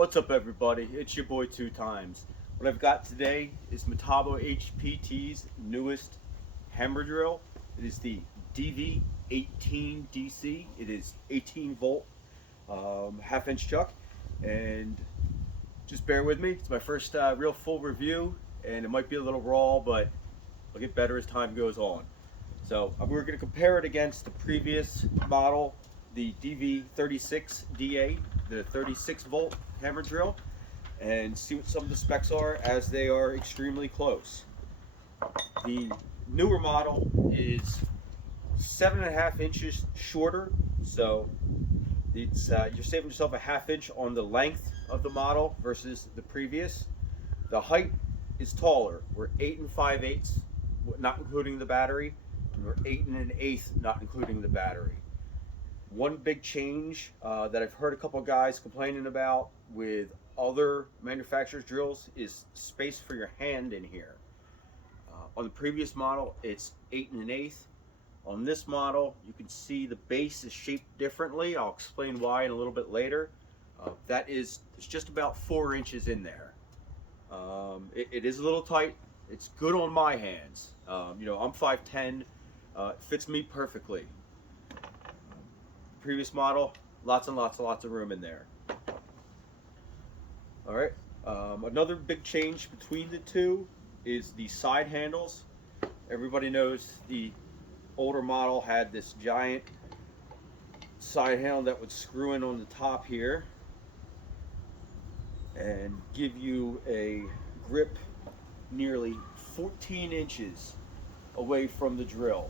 What's up, everybody? It's your boy 2Times. What I've got today is Metabo HPT's newest hammer drill. It is the DV18DC. It is 18 volt, half-inch chuck, and just bear with me. It's my first real full review, and it might be a little raw, but it'll get better as time goes on. So we're going to compare it against the previous model, the DV36DA, the 36 volt hammer drill, and see what some of the specs are, as they are extremely close. The newer model is 7.5 inches shorter, so it's you're saving yourself a half inch on the length of the model versus the previous. The height is taller. We're 8 5/8, not including the battery, and we're 8 1/8, not including the battery. One big change that I've heard a couple guys complaining about with other manufacturers' drills is space for your hand in here. On the previous model, it's 8 1/8. On this model, you can see the base is shaped differently. I'll explain why in a little bit later. It's just about 4 inches in there. It is a little tight. It's good on my hands. You know, I'm 5'10". It fits me perfectly. Previous model, lots and lots of room in there. All right, another big change between the two is the side handles. Everybody knows the older model had this giant side handle that would screw in on the top here and give you a grip nearly 14 inches away from the drill.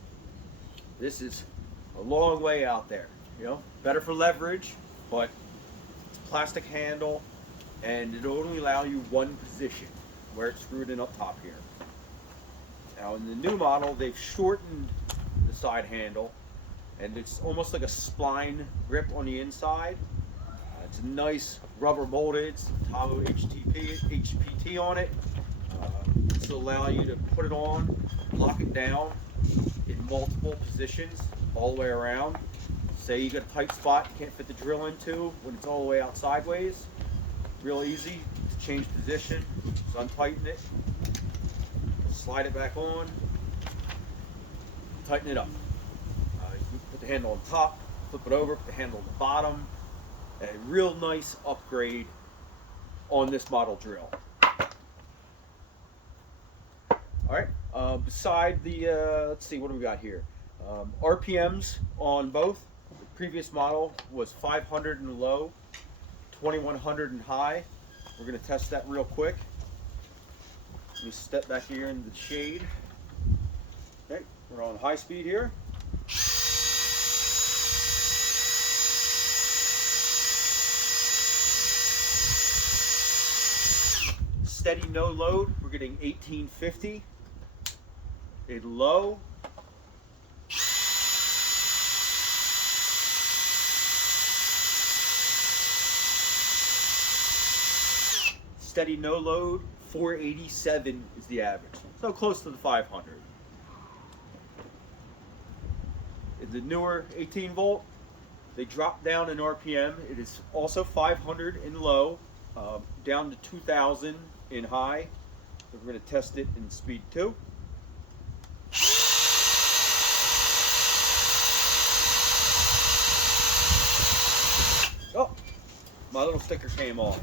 This is a long way out there. You know, better for leverage, but it's a plastic handle, and it'll only allow you one position where it's screwed in up top here. Now in the new model, they've shortened the side handle, and it's almost like a spline grip on the inside. It's a nice rubber molded Metabo HPT on it. This will allow you to put it on, lock it down in multiple positions all the way around. Say you got a tight spot you can't fit the drill into when it's all the way out sideways. Real easy to change position. Just untighten it, slide it back on, tighten it up. You put the handle on top, flip it over, put the handle on the bottom. A real nice upgrade on this model drill. All right, beside the, let's see, what do we got here? RPMs on both. The previous model was 500 in low, 2100 in high. We're going to test that real quick. Let me step back here in the shade. Okay, we're on high speed here. Steady no load, we're getting 1850. In low, steady no load, 487 is the average, so close to the 500. In the newer 18 volt, they drop down in RPM. It is also 500 in low, down to 2000 in high. So we're going to test it in speed 2. Oh, my little sticker came off.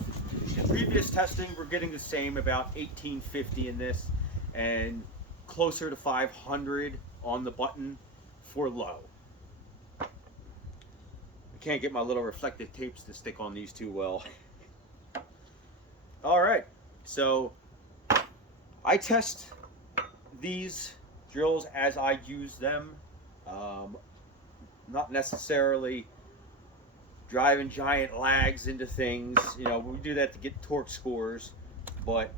In previous testing, we're getting the same, about 1850 in this, and closer to 500 on the button for low. I can't get my little reflective tapes to stick on these too well. All right, so I test these drills as I use them, not necessarily driving giant lags into things. You know, we do that to get torque scores, but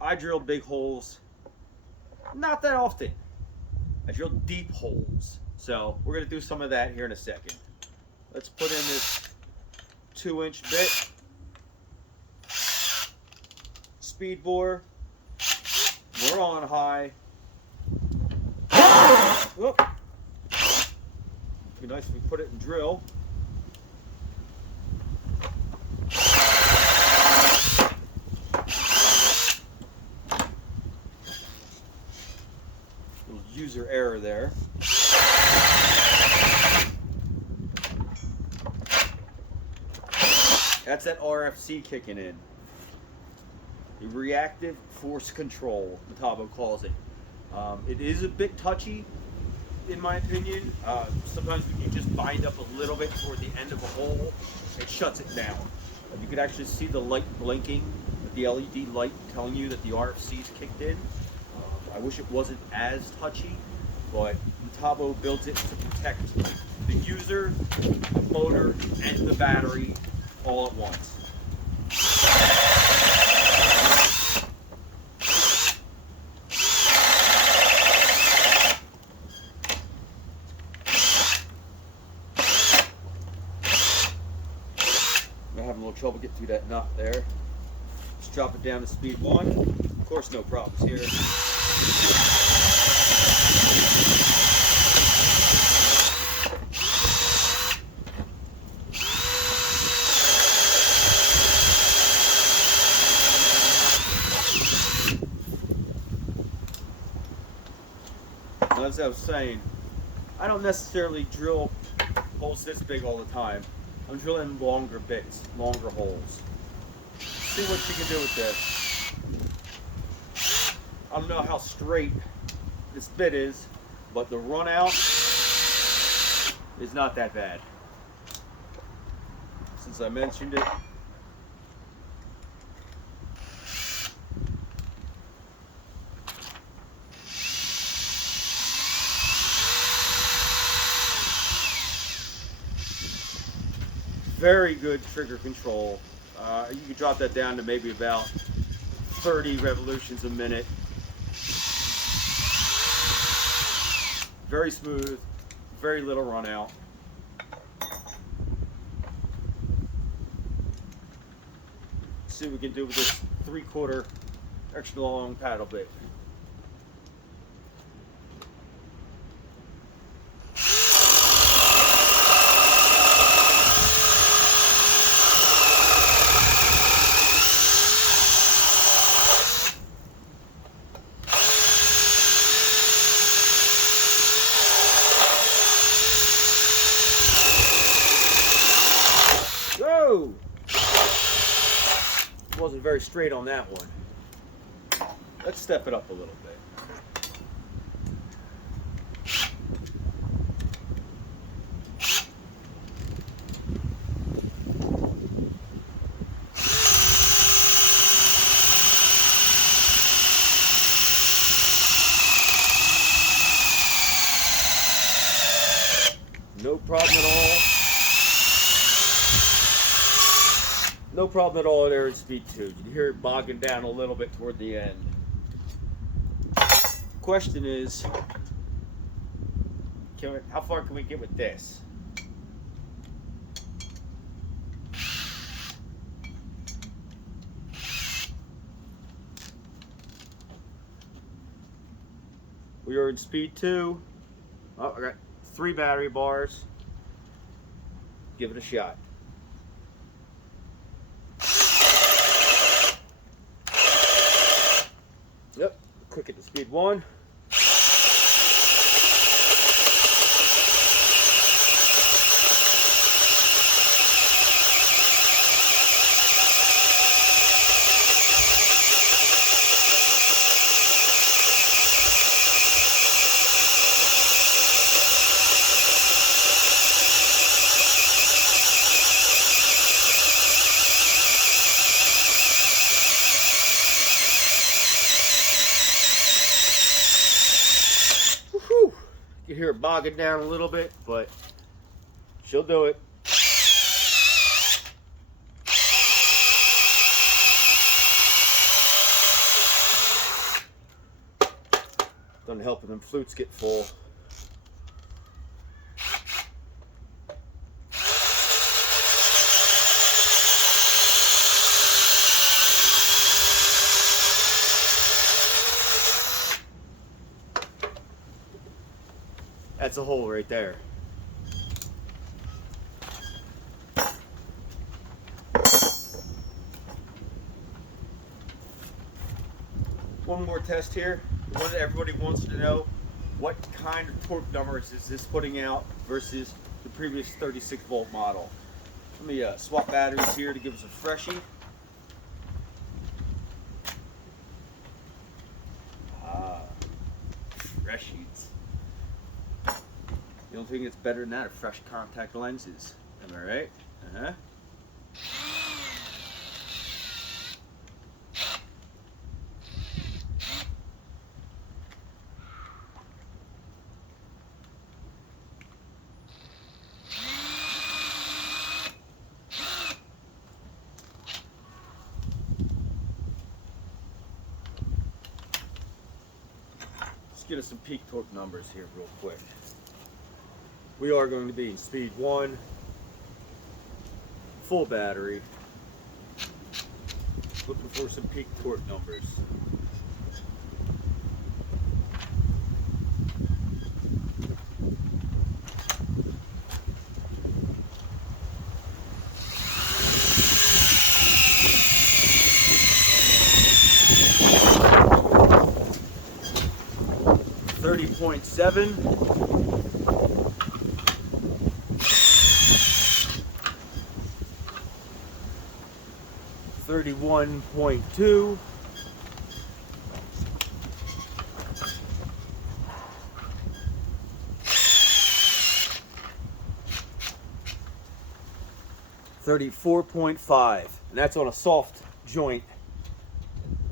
I drill big holes not that often. I drill deep holes, so we're going to do some of that here in a second. Let's put in this 2-inch bit. Speed bore. We're on high. Whoop. Be nice if we put it in drill. user error there. That's that RFC kicking in. The reactive force control, Metabo calls it. It is a bit touchy, in my opinion. Sometimes when you just bind up a little bit toward the end of a hole, it shuts it down. You could actually see the light blinking, the LED light telling you that the RFC's kicked in. I wish it wasn't as touchy, but Metabo built it to protect the user, the motor, and the battery all at once. I'm having a little trouble getting through that nut there. Just drop it down to speed 1. Of course, no problems here. As I was saying, I don't necessarily drill holes this big all the time. I'm drilling longer bits, longer holes. See what you can do with this. I don't know how straight this bit is, but the run out is not that bad. Since I mentioned it, very good trigger control. You can drop that down to maybe about 30 revolutions a minute. Very smooth, very little run out. See what we can do with this 3/4 extra long paddle bit. Whoa! Wasn't very straight on that one. Let's step it up a little bit. No problem at all. No problem at all there at speed 2. You can hear it bogging down a little bit toward the end. Question is, how far can we get with this? We are in speed 2. Oh, I got 3 battery bars. Give it a shot. Yep, quick it to speed 1. You hear it bogging down a little bit, but she'll do it. Doesn't help when them flutes get full. That's a hole right there. One more test here. The one that everybody wants to know. what kind of torque numbers is this putting out versus the previous 36 volt model. Let me swap batteries here to give us a freshie. Freshies. The only thing that's better than that are fresh contact lenses. Am I right? Uh-huh. 'Let's get us some peak torque numbers here real quick. We are going to be in speed 1, full battery, looking for some peak torque numbers. .7, 31.2, 34.5, and that's on a soft joint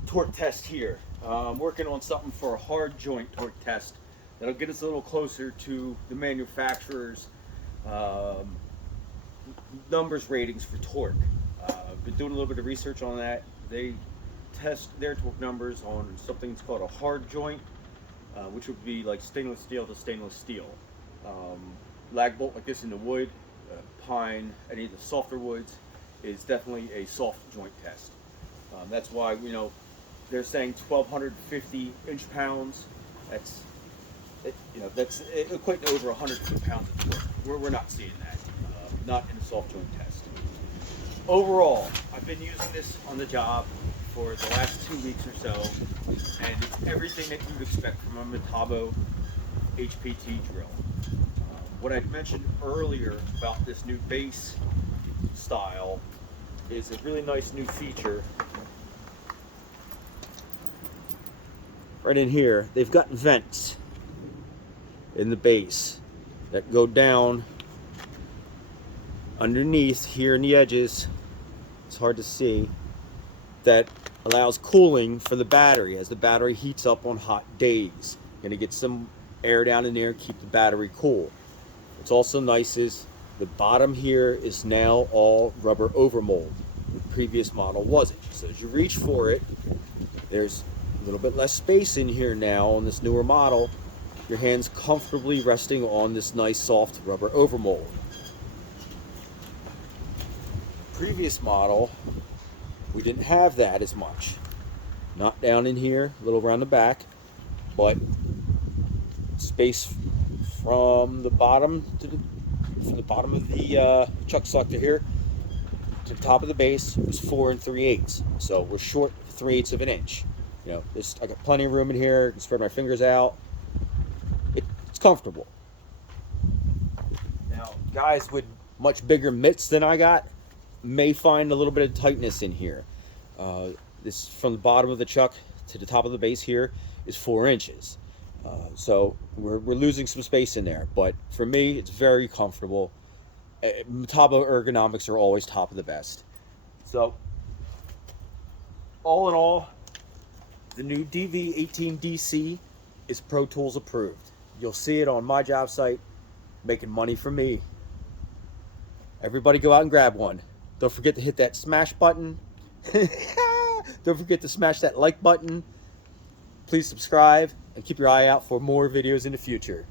torque test here. I'm working on something for a hard joint torque test that'll get us a little closer to the manufacturer's numbers ratings for torque. I've been doing a little bit of research on that. They test their torque numbers on something that's called a hard joint, which would be like stainless steel to stainless steel. Lag bolt like this in the wood, pine, any of the softer woods is definitely a soft joint test. That's why, you know, they're saying 1,250 inch-pounds. That's equating to over 100 pounds of torque. We're not seeing that, not in a soft joint test. Overall, I've been using this on the job for the last 2 weeks or so, and it's everything that you'd expect from a Metabo HPT drill. What I mentioned earlier about this new base style is a really nice new feature. Right in here, they've got vents in the base that go down underneath here in the edges. It's hard to see. That allows cooling for the battery as the battery heats up on hot days. Gonna get some air down in there, keep the battery cool. What's also nice is the bottom here is now all rubber overmold. The previous model wasn't. So as you reach for it, there's a little bit less space in here now on this newer model. Your hand's comfortably resting on this nice soft rubber overmold. Previous model, we didn't have that as much. Not down in here, a little around the back, but space from the bottom to from the chuck selector here to the top of the base was 4 3/8. So we're short 3/8 of an inch. You know, I got plenty of room in here. I can spread my fingers out. It's comfortable. Now, guys with much bigger mitts than I got may find a little bit of tightness in here. This from the bottom of the chuck to the top of the base here is 4 inches. So we're losing some space in there. But for me, it's very comfortable. Metabo Ergonomics are always top of the best. So, all in all, the new DV18DC is Pro Tools approved. You'll see it on my job site, making money for me. Everybody go out and grab one. Don't forget to hit that smash button. Don't forget to smash that like button. Please subscribe and keep your eye out for more videos in the future.